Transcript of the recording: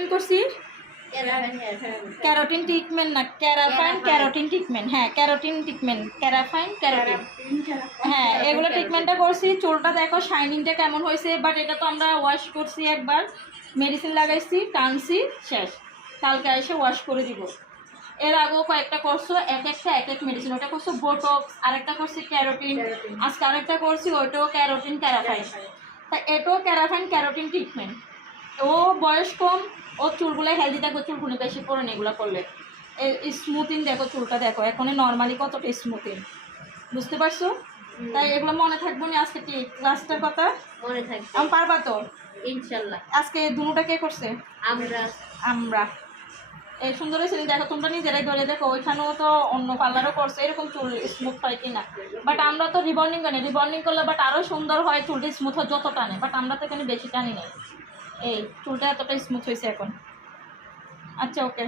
Treatment করছি? Carotene treatment না, ক্যারাফাইন carotene treatment. হ্যাঁ ক্যারোটিন ট্রিটমেন্ট, ক্যারাফাইন ক্যারোটিন। হ্যাঁ এগুলো ট্রিটমেন্টটা করছি। চুলটা দেখো শাইনিংটা কেমন হয়েছে। বাট এটা তো আমরা ওয়াশ করছি একবার, মেডিসিন লাগাইছি, টানছি, শেষ। কালকে এসে ওয়াশ করে দিব। এর আগেও কয়েকটা করছো, এক এক মেডিসিন। ওটা করছো বোটক্স, আরেকটা করছি ক্যারোটিন, আজকে আরেকটা করছি ওইটাও ক্যারোটিন ক্যারাফাইন। তা এটাও ক্যারাফাইন ক্যারোটিন ট্রিটমেন্ট। ও বয়স কম, ও চুলগুলো হেলদি থাকবে, চুলগুলো বেশি পড়ে না এগুলো করলে। স্মুথিং দেখো, চুলটা দেখো এখন নর্মালি কতটা স্মুথিং, বুঝতে পারছো? তাই এগুলো মনে থাকবো না। আজকে কি ক্লাসটার কথা মনে থাকবে? আমি পারবা তো ইনশাল্লাহ। আজকে দুটোটা কে করছে? আমরা এই সুন্দর হয়েছে দেখো, তোমরা নিজেরাই ধরে দেখো। ওইখানেও তো অন্য পার্লারও করছে এরকম চুল স্মুথ হয় কিনা। বাট আমরা তো রিবর্নিং করি, রিবর্নিং করলে বাট আরও সুন্দর হয়, চুলটা স্মুথ হয় যত টানে। বাট আমরা তো এখানে বেশি টানি নেই, এই চুলটা এতটা স্মুথ হয়েছে এখন। আচ্ছা ওকে।